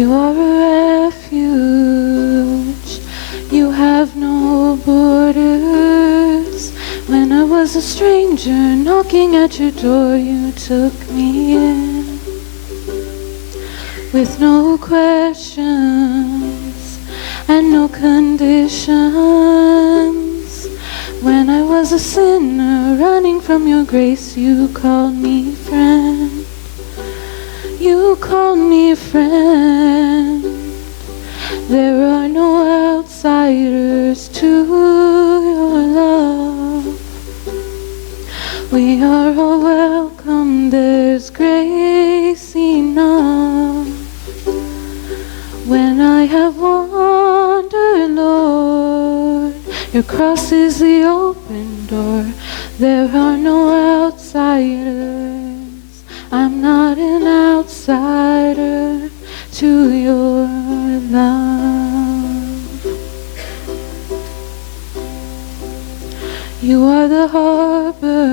You are a refuge. You have no borders. When I was a stranger knocking at your door, you took me in with no questions and no conditions. When I was a sinner running from your grace, you called me friend. You called me friend. There are no outsiders to your love. We are all welcome, there's grace enough. When I have wandered, Lord, your cross is the open door. There are no outsiders. I'm not an outsider to your love. You are the harbor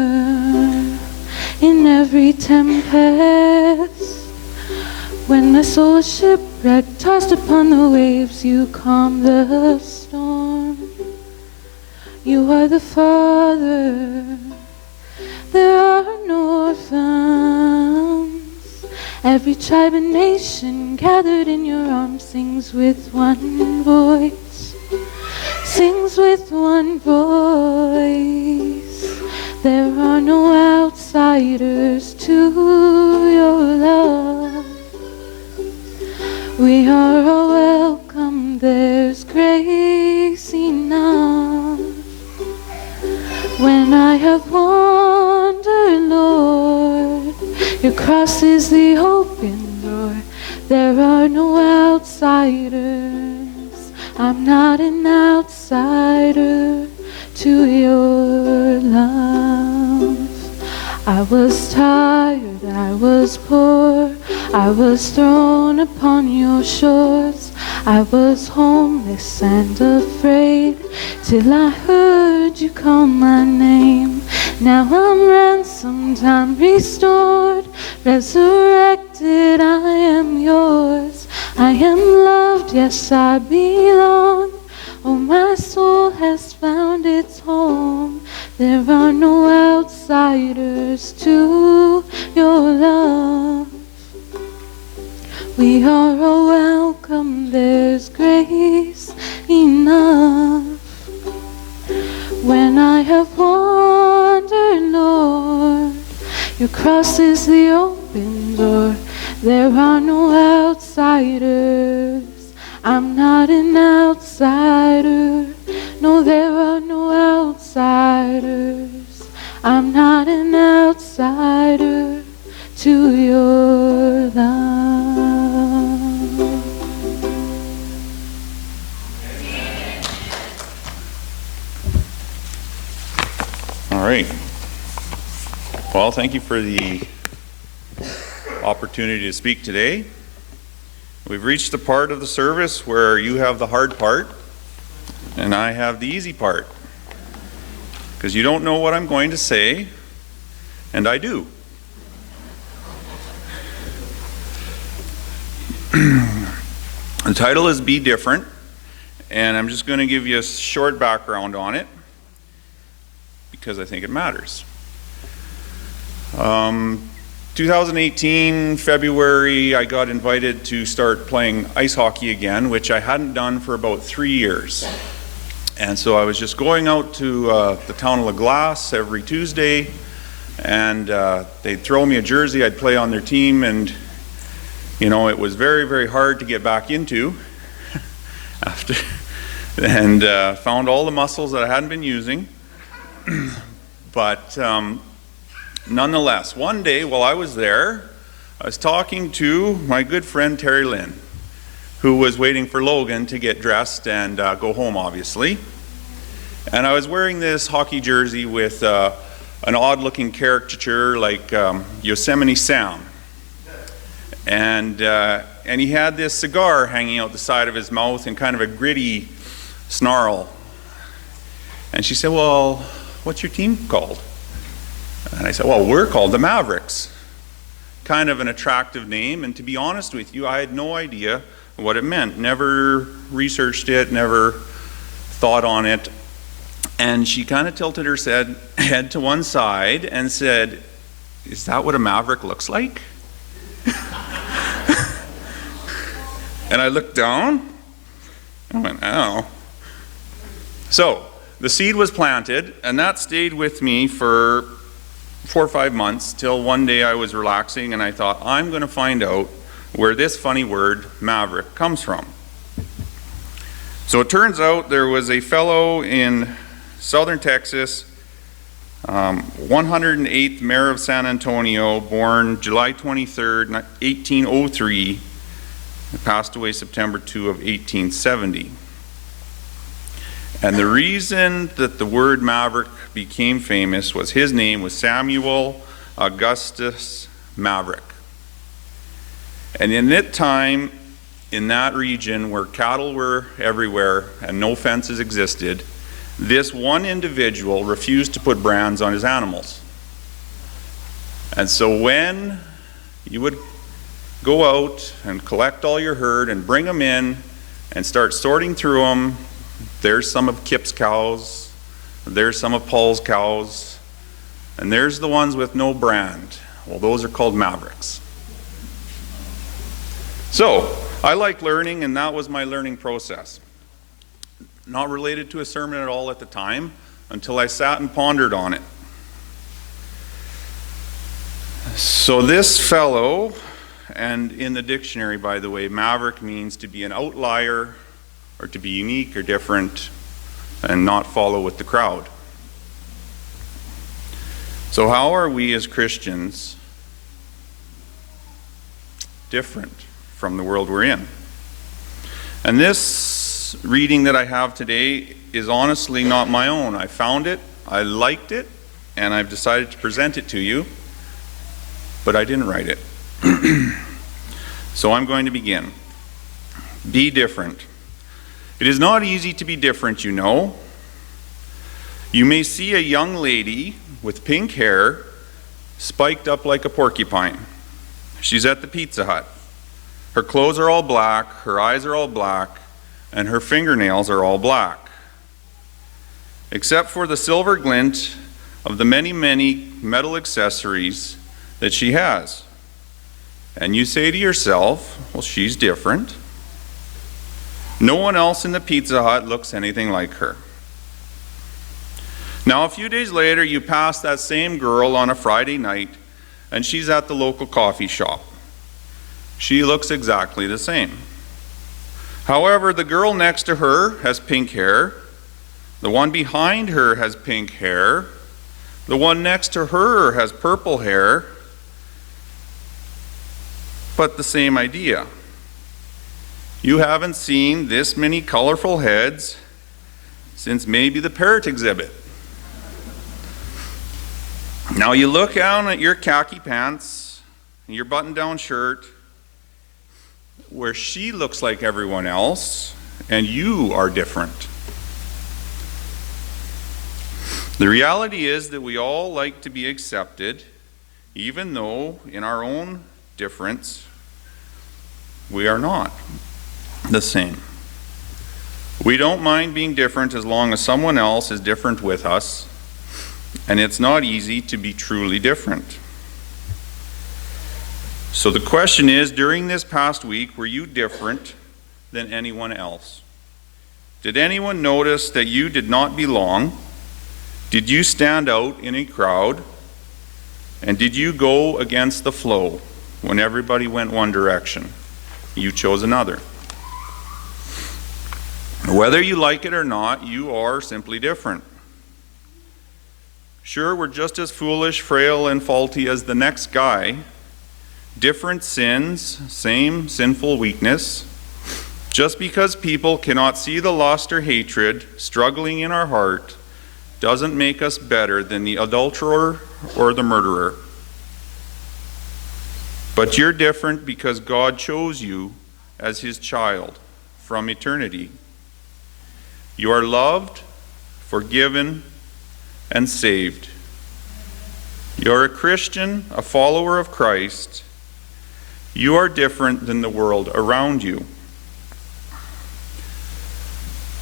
in every tempest. When my soul is shipwrecked, tossed upon the waves, you calm the storm. You are the Father. There are no orphans. Every tribe and nation gathered in your arms sings with one voice. Sings with one voice. There are no outsiders to your love. We are all welcome, there's grace enough. When I have wandered, Lord, your cross is the open door. There are no outsiders. I'm not an outsider to your love. I was tired, I was poor, I was thrown upon your shores. I was homeless and afraid till I heard you call my name. Now I'm ransomed, I'm restored, resurrected, I am yours. I am loved, yes, I belong. Oh, my soul has found its home. There are no outsiders to your love. We are all welcome, there's grace enough. When I have wandered, Lord, your cross is the open door. There are no outsiders. I'm not an outsider. No, there are no outsiders. I'm not an outsider to your love. All right. Well, thank you for the opportunity to speak today. We've reached the part of the service where you have the hard part and I have the easy part. Because you don't know what I'm going to say, and I do. The title is Be Different, and I'm just going to give you a short background on it because I think it matters. 2018, February, I got invited to start playing ice hockey again, which I hadn't done for about 3 years. And so I was just going out to the town of La Glace every Tuesday, and they'd throw me a jersey, I'd play on their team, and you know, it was very, very hard to get back into after, and found all the muscles that I hadn't been using. But nonetheless, one day while I was there, I was talking to my good friend Terry Lynn, who was waiting for Logan to get dressed and go home, obviously. And I was wearing this hockey jersey with an odd-looking caricature like Yosemite Sam. And he had this cigar hanging out the side of his mouth in kind of a gritty snarl. And she said, "Well, what's your team called?" And I said, "Well, we're called the Mavericks." Kind of an attractive name, and to be honest with you, I had no idea what it meant. Never researched it, never thought on it. And she kind of tilted her head to one side and said, "Is that what a maverick looks like?" And I looked down. I went, "Oh." So the seed was planted, and that stayed with me for 4 or 5 months, till one day I was relaxing and I thought, I'm going to find out where this funny word maverick comes from. So it turns out there was a fellow in southern Texas, 108th mayor of San Antonio, born July 23rd, 1803, passed away September 2 of 1870. And the reason that the word maverick became famous was his name was Samuel Augustus Maverick. And in that time, in that region where cattle were everywhere and no fences existed, this one individual refused to put brands on his animals. And so when you would go out and collect all your herd and bring them in and start sorting through them, there's some of Kip's cows, there's some of Paul's cows, and there's the ones with no brand. Well, those are called mavericks. So, I like learning, and that was my learning process. Not related to a sermon at all at the time, until I sat and pondered on it. So this fellow, and in the dictionary, by the way, maverick means to be an outlier, or to be unique or different, and not follow with the crowd. So how are we as Christians different from the world we're in? And this reading that I have today is honestly not my own. I found it, I liked it, and I've decided to present it to you, but I didn't write it. So I'm going to begin. Be different. It is not easy to be different, you know. You may see a young lady with pink hair spiked up like a porcupine. She's at the Pizza Hut. Her clothes are all black, her eyes are all black, and her fingernails are all black. Except for the silver glint of the many, many metal accessories that she has. And you say to yourself, well, she's different. No one else in the Pizza Hut looks anything like her. Now, a few days later, you pass that same girl on a Friday night, and she's at the local coffee shop. She looks exactly the same. However, the girl next to her has pink hair, the one behind her has pink hair, the one next to her has purple hair, but the same idea. You haven't seen this many colorful heads since maybe the parrot exhibit. Now you look down at your khaki pants, your button-down shirt, where she looks like everyone else, and you are different. The reality is that we all like to be accepted, even though in our own difference, we are not the same. We don't mind being different as long as someone else is different with us, and it's not easy to be truly different. So the question is, during this past week, were you different than anyone else? Did anyone notice that you did not belong? Did you stand out in a crowd? And did you go against the flow when everybody went one direction? You chose another. Whether you like it or not, you are simply different. Sure, we're just as foolish, frail, and faulty as the next guy. Different sins, same sinful weakness. Just because people cannot see the lust or hatred struggling in our heart doesn't make us better than the adulterer or the murderer. But you're different because God chose you as his child from eternity. You are loved, forgiven, and saved. You're a Christian, a follower of Christ. You are different than the world around you.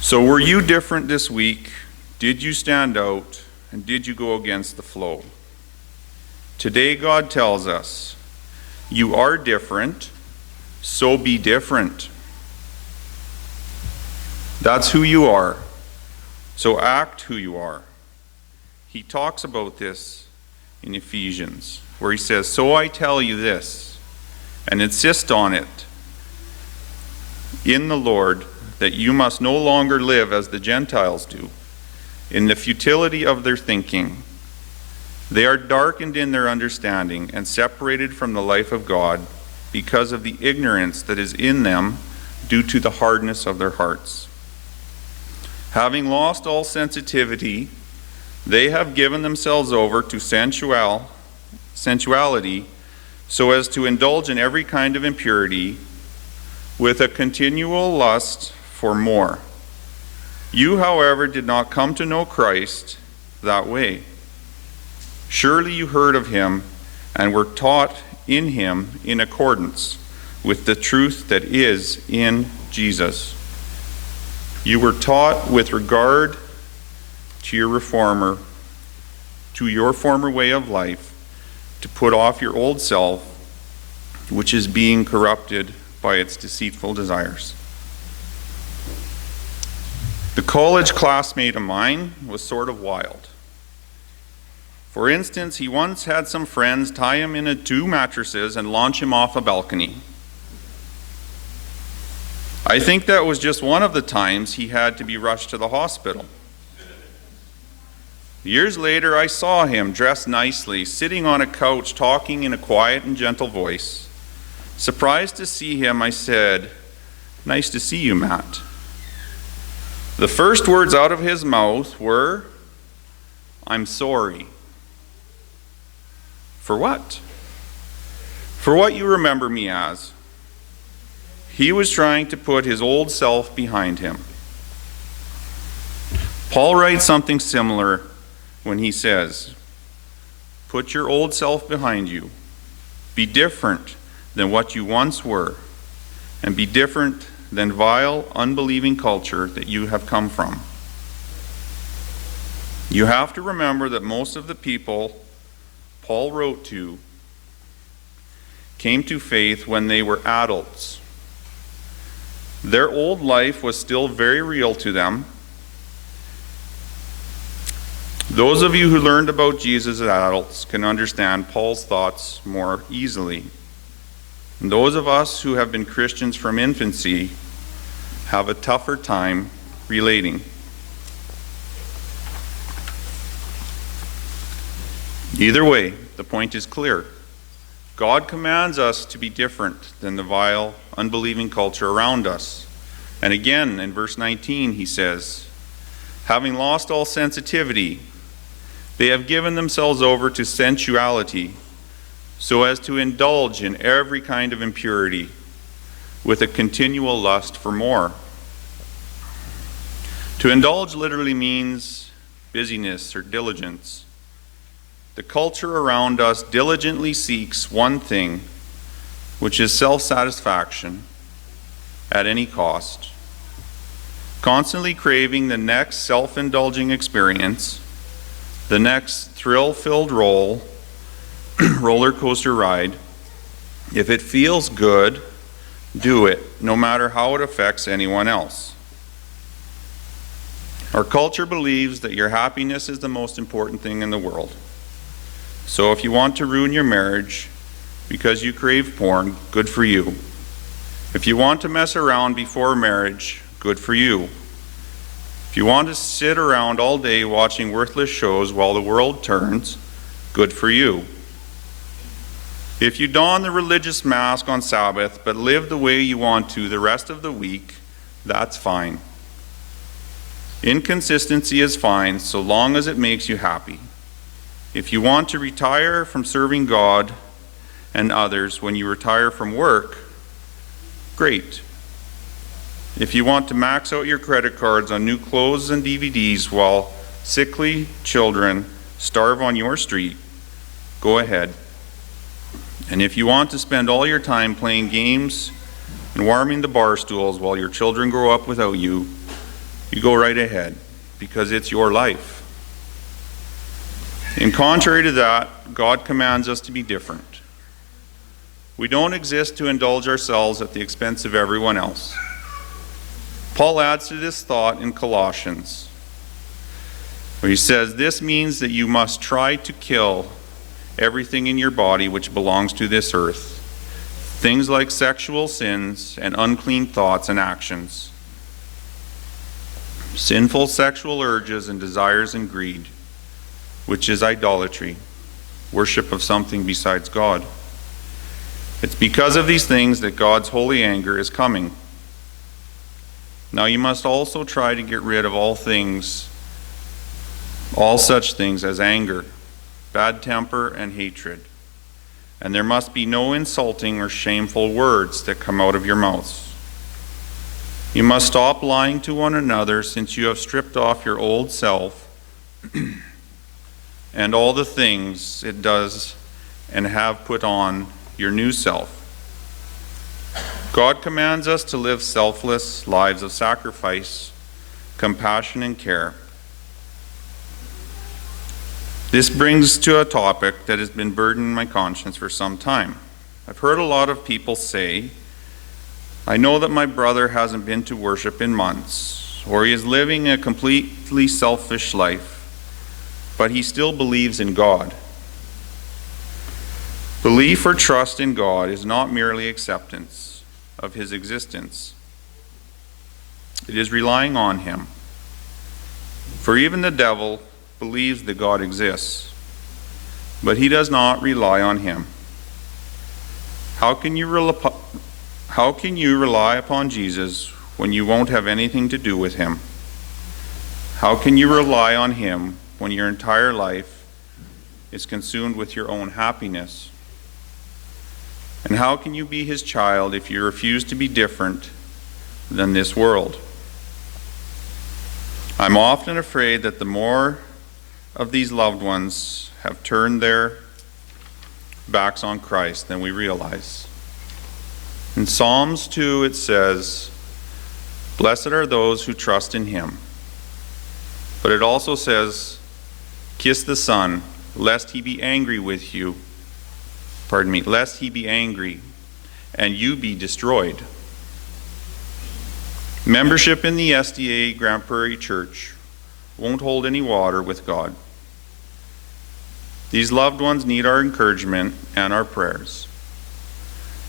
So were you different this week? Did you stand out? And did you go against the flow? Today God tells us, you are different, so be different. That's who you are, so act who you are. He talks about this in Ephesians, where he says, so I tell you this, and insist on it in the Lord, that you must no longer live as the Gentiles do, in the futility of their thinking. They are darkened in their understanding and separated from the life of God because of the ignorance that is in them due to the hardness of their hearts. Having lost all sensitivity, they have given themselves over to sensuality so as to indulge in every kind of impurity with a continual lust for more. You, however, did not come to know Christ that way. Surely you heard of him and were taught in him in accordance with the truth that is in Jesus. You were taught with regard to your former way of life, to put off your old self, which is being corrupted by its deceitful desires. The college classmate of mine was sort of wild. For instance, he once had some friends tie him into 2 mattresses and launch him off a balcony. I think that was just one of the times he had to be rushed to the hospital. Years later, I saw him dressed nicely, sitting on a couch, talking in a quiet and gentle voice. Surprised to see him, I said, "Nice to see you, Matt." The first words out of his mouth were, "I'm sorry." For what? For what you remember me as. He was trying to put his old self behind him. Paul writes something similar when he says, "Put your old self behind you. Be different than what you once were, and be different than vile, unbelieving culture that you have come from." You have to remember that most of the people Paul wrote to came to faith when they were adults. Their old life was still very real to them. Those of you who learned about Jesus as adults can understand Paul's thoughts more easily. And those of us who have been Christians from infancy have a tougher time relating. Either way, the point is clear. God commands us to be different than the vile, unbelieving culture around us. And again, in verse 19, he says, having lost all sensitivity, they have given themselves over to sensuality, so as to indulge in every kind of impurity, with a continual lust for more. To indulge literally means busyness or diligence. The culture around us diligently seeks one thing, which is self-satisfaction at any cost, constantly craving the next self-indulging experience, the next thrill-filled roller coaster ride. If it feels good, do it, no matter how it affects anyone else. Our culture believes that your happiness is the most important thing in the world. So if you want to ruin your marriage because you crave porn, good for you. If you want to mess around before marriage, good for you. If you want to sit around all day watching worthless shows while the world turns, good for you. If you don the religious mask on Sabbath but live the way you want to the rest of the week, that's fine. Inconsistency is fine so long as it makes you happy. If you want to retire from serving God and others when you retire from work, great. If you want to max out your credit cards on new clothes and DVDs while sickly children starve on your street, go ahead. And if you want to spend all your time playing games and warming the bar stools while your children grow up without you, you go right ahead, because it's your life. In contrary to that, God commands us to be different. We don't exist to indulge ourselves at the expense of everyone else. Paul adds to this thought in Colossians, where he says, this means that you must try to kill everything in your body which belongs to this earth, things like sexual sins and unclean thoughts and actions, sinful sexual urges and desires and greed, which is idolatry, worship of something besides God. It's because of these things that God's holy anger is coming. Now you must also try to get rid of all such things as anger, bad temper, and hatred. And there must be no insulting or shameful words that come out of your mouths. You must stop lying to one another, since you have stripped off your old self and all the things it does, and have put on your new self. God commands us to live selfless lives of sacrifice, compassion, and care. This brings to a topic that has been burdening my conscience for some time. I've heard a lot of people say, I know that my brother hasn't been to worship in months, or he is living a completely selfish life, but he still believes in God. Belief or trust in God is not merely acceptance of his existence. It is relying on him. For even the devil believes that God exists, but he does not rely on him. How can you rely upon Jesus when you won't have anything to do with him? How can you rely on him when your entire life is consumed with your own happiness? And how can you be his child if you refuse to be different than this world? I'm often afraid that the more of these loved ones have turned their backs on Christ than we realize. In Psalms 2 it says, blessed are those who trust in him. But it also says, kiss the Son, lest he be angry with you. Lest he be angry and you be destroyed. Membership in the SDA Prairie Church won't hold any water with God. These loved ones need our encouragement and our prayers.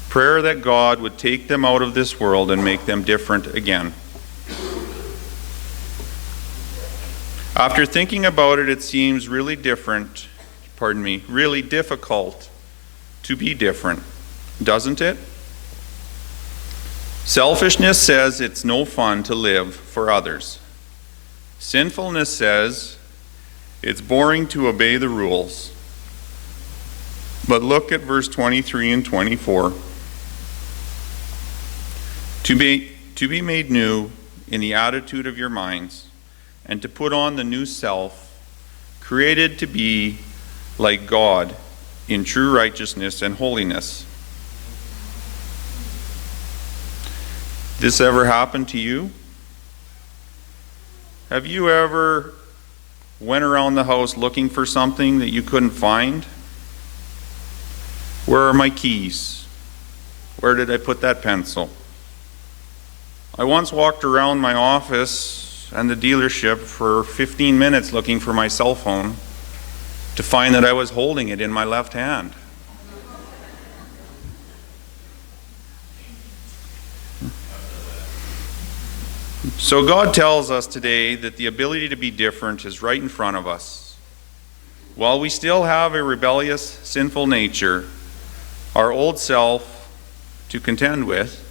Prayer that God would take them out of this world and make them different again. After thinking about it, it seems really difficult to be different, doesn't it? Selfishness says it's no fun to live for others. Sinfulness says it's boring to obey the rules. But look at verse 23 and 24. To be made new in the attitude of your minds, and to put on the new self, created to be like God in true righteousness and holiness. This ever happened to you? Have you ever went around the house looking for something that you couldn't find? Where are my keys? Where did I put that pencil? I once walked around my office and the dealership for 15 minutes looking for my cell phone to find that I was holding it in my left hand. So God tells us today that the ability to be different is right in front of us. While we still have a rebellious, sinful nature, our old self to contend with,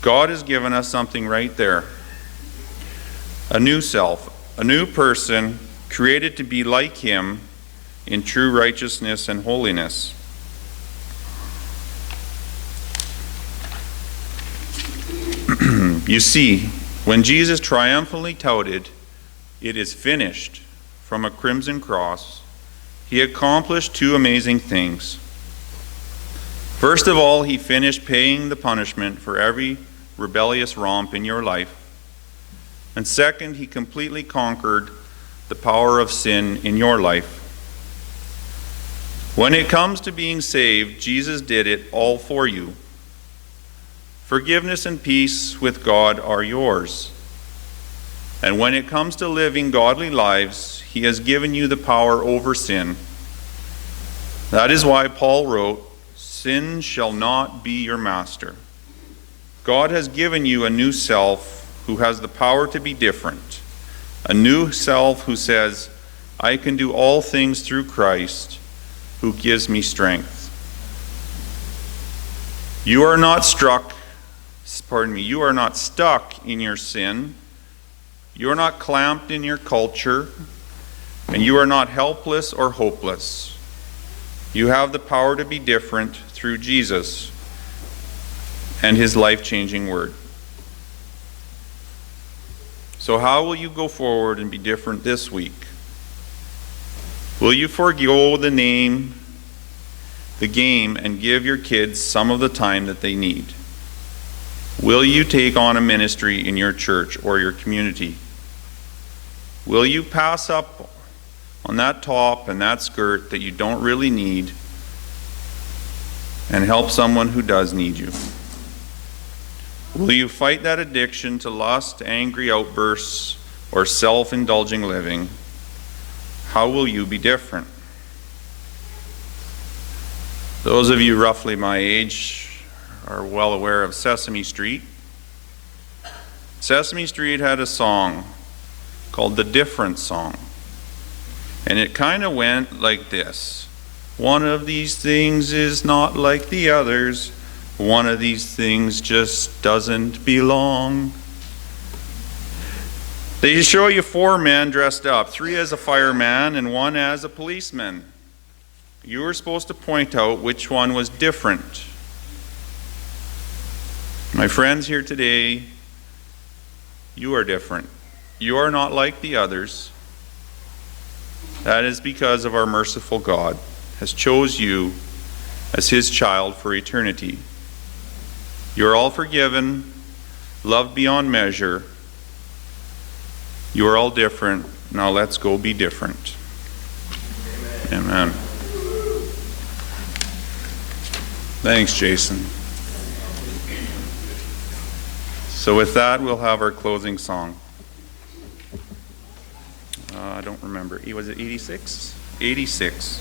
God has given us something right there. A new self, a new person created to be like him in true righteousness and holiness. You see, when Jesus triumphantly touted, "It is finished," from a crimson cross, he accomplished two amazing things. First of all, he finished paying the punishment for every rebellious romp in your life. And second, he completely conquered the power of sin in your life. When it comes to being saved, Jesus did it all for you. Forgiveness and peace with God are yours. And when it comes to living godly lives, he has given you the power over sin. That is why Paul wrote, "Sin shall not be your master." God has given you a new self who has the power to be different. A new self who says, "I can do all things through Christ who gives me strength." You are not stuck in your sin. You are not clamped in your culture, and you are not helpless or hopeless. You have the power to be different through Jesus and his life-changing word. So how will you go forward and be different this week? Will you forego the game, and give your kids some of the time that they need? Will you take on a ministry in your church or your community? Will you pass up on that top and that skirt that you don't really need and help someone who does need you? Will you fight that addiction to lust, angry outbursts, or self-indulging living? How will you be different? Those of you roughly my age are well aware of Sesame Street. Sesame Street had a song called the Different Song. And it kind of went like this. One of these things is not like the others. One of these things just doesn't belong. They show you 4 men dressed up, 3 as a fireman and 1 as a policeman. You were supposed to point out which one was different. My friends here today, you are different. You are not like the others. That is because of our merciful God has chose you as his child for eternity. You are all forgiven, loved beyond measure. You are all different. Now let's go be different. Amen. Thanks, Jason. So with that, we'll have our closing song. I don't remember. Was it 86? 86.